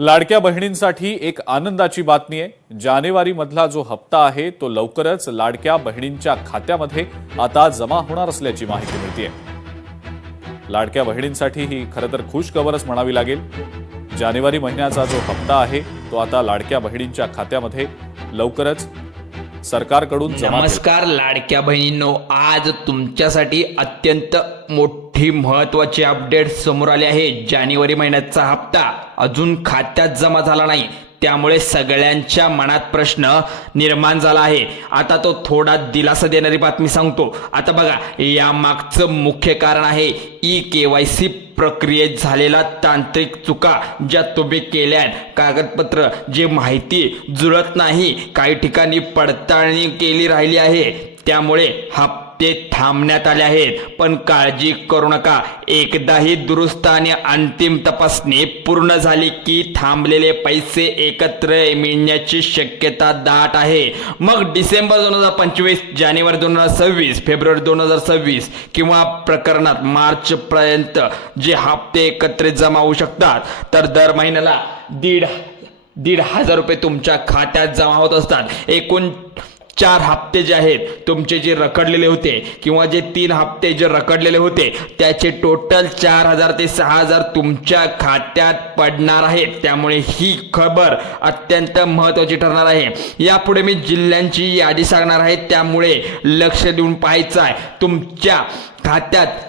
लाडक्या बहिणींसाठी एक आनंदाची बातमी आहे। जानेवारी मधला जो हप्ता आहे तो लवकरच लाडक्या बहिणींच्या खात्यामध्ये आता जमा होणार असल्याची माहिती मिळतेय। लाडक्या बहिणींसाठी ही खरं तर खुश खबरच म्हणावी लागेल। जानेवारी महिन्याचा जो हप्ता आहे तो आता लाडक्या बहिणींच्या खात्यामध्ये लवकरच सरकारकडून जमा होईल। नमस्कार लाडक्या बहिणींनो, आज तुमच्यासाठी अत्यंत मोठी महत्त्वाची अपडेट समोर आली आहे। जानेवारी महिन्याचा हप्ता अजून खात्यात जमा झाला नाही, त्यामुळे सगळ्यांच्या मनात प्रश्न निर्माण झाला आहे। आता तो थोडा दिलासा देणारी बातमी सांगतो। आता बघा, या मागचं मुख्य कारण आहे ई-केवायसी प्रक्रियेत झालेला तांत्रिक चुका, ज्या तुम्ही केल्या, कागदपत्र जे माहिती जुळत नाही, काही ठिकाणी पडताळणी केली राहिली आहे, त्यामुळे हप्ते थांबण्यात आले आहेत। पण काळजी करू नका, एकदाही दुरुस्त आणि अंतिम तपासणी पूर्ण झाली की थांबलेले पैसे एकत्र मिळण्याची शक्यता दाट आहे। मग डिसेंबर 2025, जानेवारी 2026, फेब्रुवारी 2026 किंवा प्रकरणात मार्च पर्यंत जे हप्ते एकत्रित जमा होऊ शकतात, तर दर महिन्याला दीड हजार रुपये तुमच्या खात्यात जमा होत असतात। एकूण 4 हप्ते जे आहेत तुमचे जे रखडलेले होते, किंवा जे 3 हप्ते जे रखडलेले होते, त्याचे टोटल 4000 ते 6000 तुमच्या खात्यात पडणार आहेत। त्यामुळे ही खबर अत्यंत महत्त्वाची ठरणार आहे। यापुढे मी जिल्ह्यांची यादी सांगणार आहे, त्यामुळे लक्ष देऊन पाहायचं आहे। तुमच्या खात्यात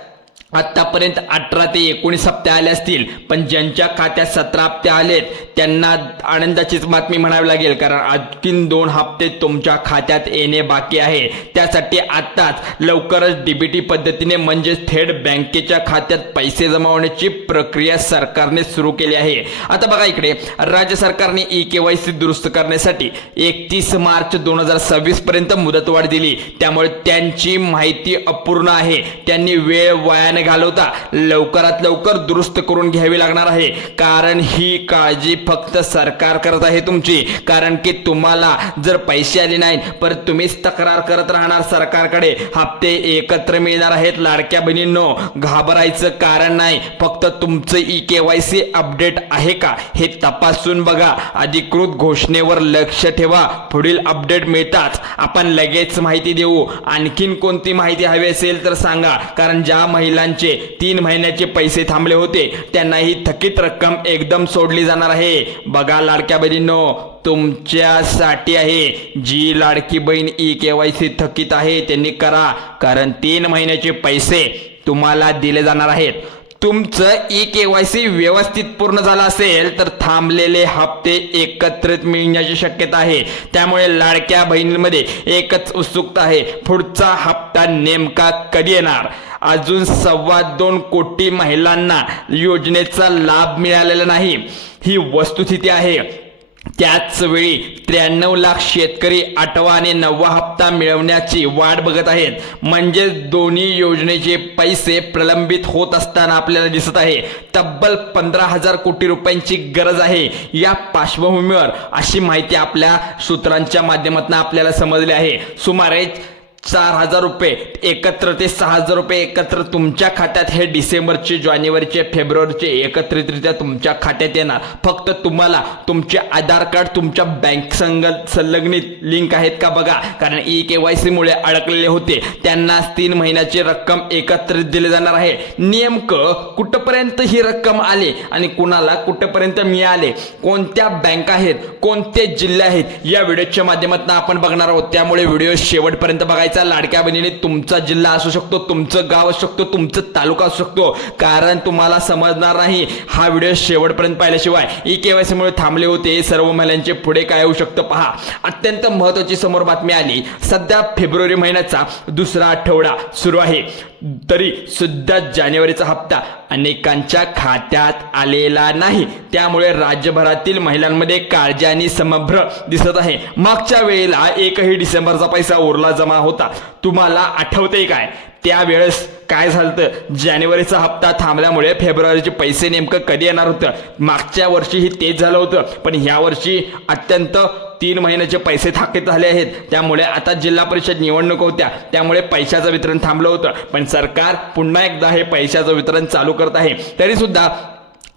आतापर्यंत 18 ते 19 हप्ते आले असतील, पण ज्यांच्या खात्यात 17 हप्ते आलेत त्यांना आनंदाचीच बातमी म्हणावी लागेल, कारण आणखीन 2 हप्ते तुमच्या खात्यात येणे बाकी आहे। त्यासाठी आताच लवकरच डीबीटी पद्धतीने म्हणजे थेट बँकेच्या खात्यात पैसे जमा होण्याची प्रक्रिया सरकारने सुरू केली आहे। आता बघा इकडे, राज्य सरकारने ई-केवायसी दुरुस्त करण्यासाठी 31 मार्च 2026 पर्यंत मुदतवाढ दिली, त्यामुळे त्यांची माहिती अपूर्ण आहे। त्यांनी वेळ वाया घालवता लवकरात लवकर दुरुस्त करून घ्यावी लागणार आहे, कारण ही काळजी फक्त सरकार करत आहे तुमची। कारण की तुम्हाला जर पैसे आले नाहीत, पर तुम्हीच तक्रार करत राहणार सरकारकडे, हप्ते एकत्र मिळणार आहेत। लाडक्या बहिणींनो, घाबरायचं कारण नाही, फक्त तुमचं ई-केवायसी अपडेट आहे का हे तपासून बघा। अधिकृत घोषणेवर लक्ष ठेवा, पुढील अपडेट मिळताच आपण लगेच माहिती देऊ। आणखीन कोणती माहिती हवी असेल तर सांगा, कारण ज्या महिलांचे 3 महिन्याचे पैसे थांबले होते त्यांना ही थकीत रक्कम एकदम सोडली जाणार आहे। बघा लाडक्या बहिणींनो, तुमच्यासाठी आहे। जी लाडकी बहीण ई-केवायसी थकीत आहे त्यांनी करा, कारण 3 महिन्याचे पैसे तुम्हाला दिले जाणार आहेत। तुमचं ई-केवायसी व्यवस्थित पूर्ण झालं असेल तर थांबलेले हप्ते एकत्रित मिळण्याची शक्यता आहे। त्यामुळे लाडक्या बहिणींमध्ये एकच उत्सुकता आहे, पुढचा हप्ता नेमका कधी येणार। अजून 2.25 कोटी महिलांना योजनेचा लाभ मिळालेला नाही, ही वस्तुस्थिती आहे। त्याच वेळी 93 लाख शेतकरी 8वा आणि 9वा हप्ता मिळवण्याची वाट बघत आहेत। म्हणजे दोन्ही योजनेचे पैसे प्रलंबित होत असताना आपल्याला दिसत आहे। तब्बल 15,000 कोटी रुपयांची गरज आहे। या पार्श्वभूमीवर अशी माहिती आपल्या सूत्रांच्या माध्यमातून आपल्याला समजली आहे। सुमारे 4000 रुपये एकत्र ते 6000 रुपये एकत्र तुमच्या खात्यात हे डिसेंबरचे, जानेवारीचे, फेब्रुवारीचे एकत्रितरित्या तुमच्या खात्यात येणार। फक्त तुम्हाला तुमचे आधार कार्ड तुमच्या बँक संलग्नित लिंक आहेत का बघा, कारण ई-केवायसी मुळे अडकलेले होते त्यांना 3 महिन्याची रक्कम एकत्रित दिली जाणार आहे। नेमकं कुठपर्यंत ही रक्कम आली आणि कुणाला कुठपर्यंत मिळाले, कोणत्या बँक आहेत, कोणते जिल्हे आहेत, या व्हिडिओच्या माध्यमातून आपण बघणार आहोत। त्यामुळे व्हिडिओ शेवटपर्यंत बघायचा। लाडक्या बहिणीने तुमचा जिल्हा असू शकतो, तुमचं गाव असू शकतो, तुमचं तालुका असू शकतो, कारण तुम्हाला समजणार नाही हा व्हिडिओ शेवटपर्यंत पाहिल्याशिवाय। ई-केवायसी मुळे थांबले होते सर्व महिलांचे पुढे काय होऊ शकतं पहा। अत्यंत महत्त्वाची समोर बातमी आली। सध्या फेब्रुवारी महिन्याचा 2रा आठवडा सुरू आहे, तरी सुद्धा जानेवारीचा हप्ता अनेकांच्या खात्यात आलेला नाही। त्यामुळे राज्यभरातील महिलांमध्ये काळजी आणि संभ्रम दिसत आहे। मागच्या वेळेला एकही डिसेंबरचा पैसा उरला जमा होता, तुम्हाला आठवते काय? त्यावेळेस काय झालं, जानेवारीचा हप्ता थांबल्यामुळे फेब्रुवारीचे पैसे नेमकं कधी येणार होतं? मागच्या वर्षीही तेच झालं होतं, पण ह्या वर्षी अत्यंत 3 महिन्याचे पैसे थकीत झाले आहेत। त्यामुळे आता जिल्हा परिषद निवडणूक होत्या, त्यामुळे पैशाचं वितरण थांबलं होतं, पण सरकार पुन्हा एकदा हे पैशाचं वितरण चालू करत आहे। तरी सुद्धा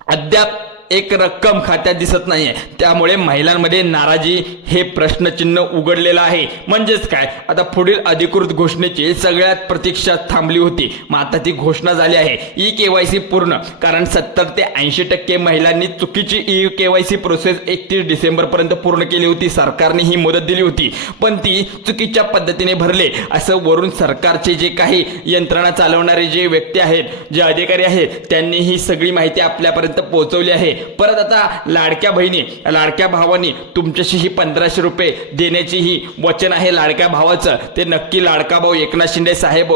अद्याप एक रक्कम खात्यात दिसत नाहीये, त्यामुळे महिलांमध्ये नाराजी हे प्रश्नचिन्ह उघडलेलं आहे. म्हणजेच काय, आता पुढील अधिकृत घोषणेची सगळ्यात प्रतीक्षा थांबली होती. मग आता ती घोषणा झाली आहे. KYC पूर्ण, कारण 70 ते 80% महिलांनी चुकीची KYC प्रोसेस 31 डिसेंबर पर्यंत पूर्ण केली होती. सरकारने ही मुदत दिली होती, पण ती चुकीच्या पद्धतीने भरले असं वरून सरकारचे जे काही यंत्रणा चालवणारे जे व्यक्ती आहेत, जे अधिकारी आहेत, त्यांनी ही सगळी माहिती आपल्यापर्यंत पोहोचवली आहे. परत आता लाडक्या बहिणी, लाडक्या भावानी तुमच्याशी ही 1500 रुपये देण्याची ही वचन आहे लाडक्या भावाचं. ते नक्की लाडका भाऊ एकनाथ शिंदे साहेब,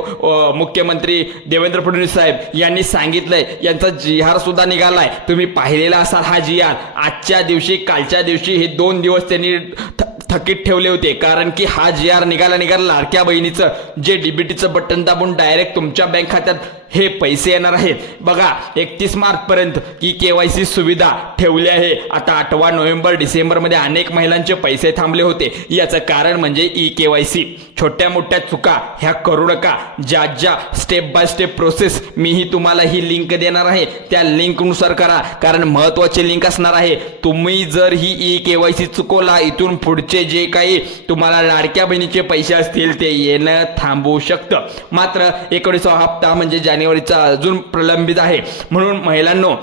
मुख्यमंत्री देवेंद्र फडणवीस साहेब यांनी सांगितलंय. यांचा GR सुद्धा निघालाय, तुम्ही पाहिलेला असाल हा GR. आजच्या दिवशी, कालच्या दिवशी हे 2 दिवस त्यांनी थकीत ठेवले होते, कारण की हा GR निघाला लाडक्या बहिणीचं जे DBTचं बटन दाबून डायरेक्ट तुमच्या बँक खात्यात हे पैसे येणार आहेत. बघा 31 मार्च पर्यंत KYC सुविधा ठेवली आहे. आता 8 नोव्हेंबर डिसेंबर मध्ये अनेक महिलांचे पैसे थांबले होते. याचं कारण म्हणजे KYC. छोट्या मोठ्या चुका ह्या करू नका. ज्या स्टेप बाय स्टेप प्रोसेस मीही तुम्हाला ही लिंक देणार आहे, त्या लिंकनुसार करा, कारण महत्वाची लिंक असणार आहे. तुम्ही जर ही KYC चुकवला, इथून पुढचे जे काही तुम्हाला लाडक्या बहिणीचे पैसे असतील ते येणं थांबू शकतं. मात्र 19वा हप्ता म्हणजे जानेवारीचा अजून प्रलंबित आहे. म्हणून महिलांनो,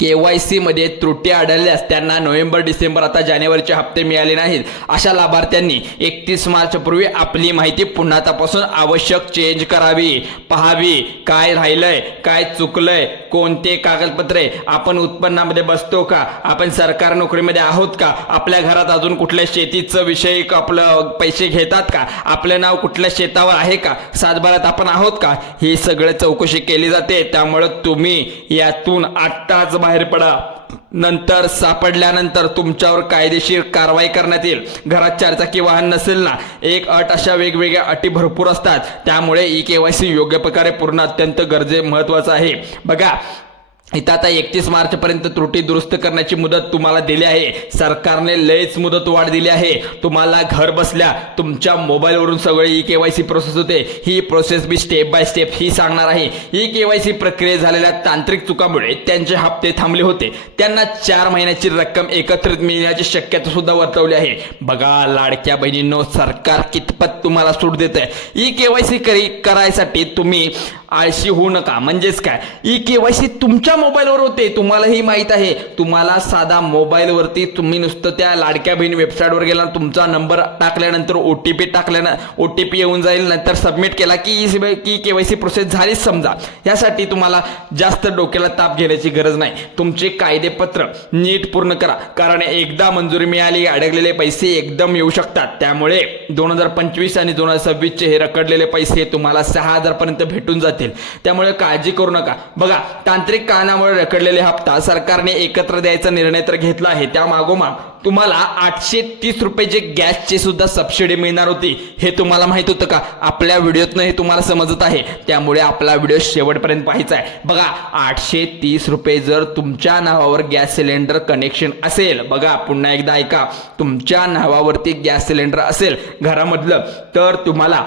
KYC मध्ये त्रुटी आढळल्यास त्यांना नोव्हेंबर डिसेंबर आता जानेवारीचे हप्ते मिळाले नाहीत अशा लाभार्थ्यांनी 31 मार्च पूर्वी आपली माहिती पुन्हा तपासून आवश्यक चेंज करावी, पाहावी काय राहिलंय, काय चुकलंय, कोणते कागदपत्रे, आपण उत्पन्नामध्ये बसतो का, आपण सरकारी नोकरीमध्ये आहोत का, आपल्या घरात अजून कुठल्या शेतीचं विषय आपलं पैसे घेतात का, आपलं नाव कुठल्या शेतावर आहे का, सातबारात आपण आहोत का, हे सगळं चौकशी केली जाते. त्यामुळे तुम्ही यातून आत्ताच बाहेर पडा. नंतर सापडल्यानंतर तुमच्यावर कायदेशीर कारवाई करण्यात येईल. घरात 4 चाकी वाहन नसेल ना, एक अट, अशा वेगवेगळ्या अटी भरपूर असतात. त्यामुळे KYC योग्य प्रकारे पूर्ण अत्यंत महत्वाचं आहे. बघा इथं आता 31 मार्च पर्यंत त्रुटी दुरुस्त करण्याची मुदत तुम्हाला दिली आहे. सरकारने लयच मुदत वाढ दिली आहे. तुम्हाला घर बसल्या तुमच्या मोबाईलवरून सगळी KYC प्रोसेस होते. ही प्रोसेस मी स्टेप बाय स्टेप ही सांगणार आहे. KYC प्रक्रियेत झालेल्या तांत्रिक चुकामुळे त्यांचे हप्ते थांबले होते. त्यांना 4 महिन्याची रक्कम एकत्रित मिळण्याची शक्यता सुद्धा वर्तवली आहे. बघा लाडक्या बहिणींनो, सरकार कितपत तुम्हाला सूट देत आहे. KYC करायसाठी तुम्ही आळशी होऊ नका. म्हणजेच काय, KYC तुमच्या मोबाईलवर होते, तुम्हालाही माहित आहे. तुम्हाला साधा मोबाईलवरती तुम्ही नुसतं त्या लाडक्या बहीण वेबसाईटवर गेला, तुमचा नंबर टाकल्यानंतर OTP येऊन जाईल. नंतर सबमिट केला की KYC प्रोसेस झालीच समजा. यासाठी तुम्हाला जास्त डोक्याला ताप घेण्याची गरज नाही. तुमचे कायदेपत्र नीट पूर्ण करा, कारण एकदा मंजुरी मिळाली, अडकलेले पैसे एकदम येऊ शकतात. त्यामुळे 2025 आणि 2026 हे रखडलेले पैसे तुम्हाला 6000 पर्यंत भेटून जातील. त्यामुळे काळजी करू नका. बघा तांत्रिक कारणामुळे रखडलेले हप्ता सरकारने एकत्र द्यायचा निर्णय तर घेतला आहे. त्या मागोमाग तुम्हाला 830 रुपयाचे गॅसची सुद्धा सबसिडी मिळणार होती. हे तुम्हाला माहित होतं का? आपल्या व्हिडिओतनं हे तुम्हाला समजत आहे. त्यामुळे आपला व्हिडिओ शेवटपर्यंत पाहायचा आहे. बघा 830 रुपये जर तुमच्या नावावर गॅस सिलेंडर कनेक्शन असेल, बघा पुन्हा एकदा ऐका, तुमच्या नावावरती गॅस सिलेंडर असेल घरामधलं, तर तुम्हाला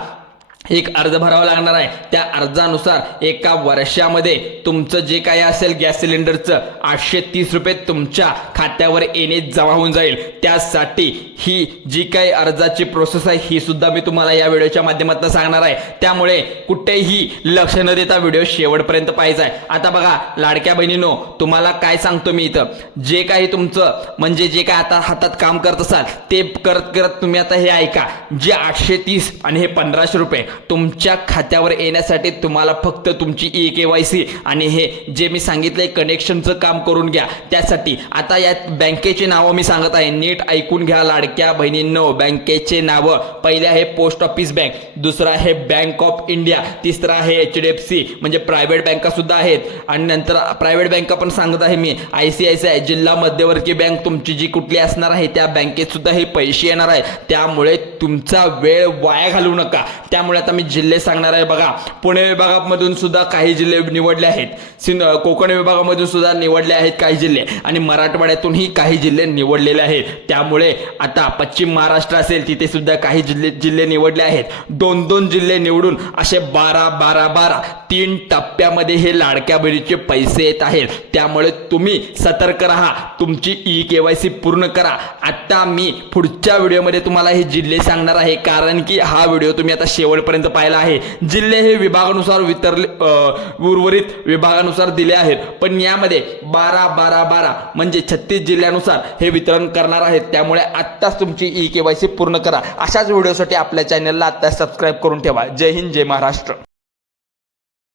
एक अर्ज भरावा लागणार आहे. त्या अर्जानुसार एका वर्षामध्ये तुमचं जे काही असेल गॅस सिलेंडरचं 830 रुपये तुमच्या खात्यावर येणे जमा होऊन जाईल. त्यासाठी ही जी काही अर्जाची प्रोसेस आहे ही सुद्धा मी तुम्हाला या व्हिडिओच्या माध्यमातून सांगणार आहे. त्यामुळे कुठेही लक्ष न देता व्हिडिओ शेवटपर्यंत पाहायचा आहे. आता बघा लाडक्या बहिणींनो, तुम्हाला काय सांगतो मी इथं, जे काही तुमचं म्हणजे जे काय आता हातात काम करत असाल ते करत करत तुम्ही आता हे ऐका. जे 830 आणि हे 1500 रुपये तुमच्या खात्यावर येण्यासाठी तुम्हाला फक्त तुमची KYC आणि हे जे मी सांगितलंय कनेक्शनचं काम करून घ्या. त्यासाठी आता यात बँकेचे नावं मी सांगत आहे, नीट ऐकून घ्या लाडक्या बहिणींनो. बँकेचे नावं, पहिले आहे पोस्ट ऑफिस बँक, दुसरा आहे बँक ऑफ इंडिया, तिसरा आहे HDFC म्हणजे प्रायव्हेट बँका सुद्धा आहेत. आणि नंतर प्रायव्हेट बँका पण सांगत आहे मी, ICICI जिल्हा मध्यवर्ती बँक तुमची जी कुठली असणार आहे त्या बँकेत सुद्धा हे पैसे येणार आहे. त्यामुळे तुमचा वेळ वाया घालवू नका. त्यामुळे आता मी जिल्हे सांगणार आहे. बघा पुणे विभागामधून सुद्धा काही जिल्हे निवडले आहेत, कोकण विभागामधून सुद्धा निवडले आहेत काही जिल्हे, आणि मराठवाड्यातूनही काही जिल्हे निवडलेले आहेत. त्यामुळे आता पश्चिम महाराष्ट्र असेल तिथे सुद्धा काही जिल्हे निवडले आहेत. 2-2 जिल्हे निवडून असे 12 3 टप्प्यामध्ये हे लाडक्या बहिणीचे पैसे येत आहेत, त्यामुळे तुम्ही सतर्क राहा, तुमची KYC पूर्ण करा. आता मी पुढच्या व्हिडिओमध्ये तुम्हाला हे जिल्हे सांगणार आहे, कारण की हा व्हिडिओ तुम्ही आता शेवटपर्यंत पाहिला आहे. जिल्हे हे विभागानुसार उर्वरित विभागानुसार दिले आहेत, पण यामध्ये 12 म्हणजे 36 जिल्ह्यानुसार हे वितरण करणार आहेत. त्यामुळे आत्ताच तुमची KYC पूर्ण करा. अशाच व्हिडिओसाठी आपल्या चॅनलला आत्ताच सबस्क्राईब करून ठेवा. जय हिंद, जय महाराष्ट्र.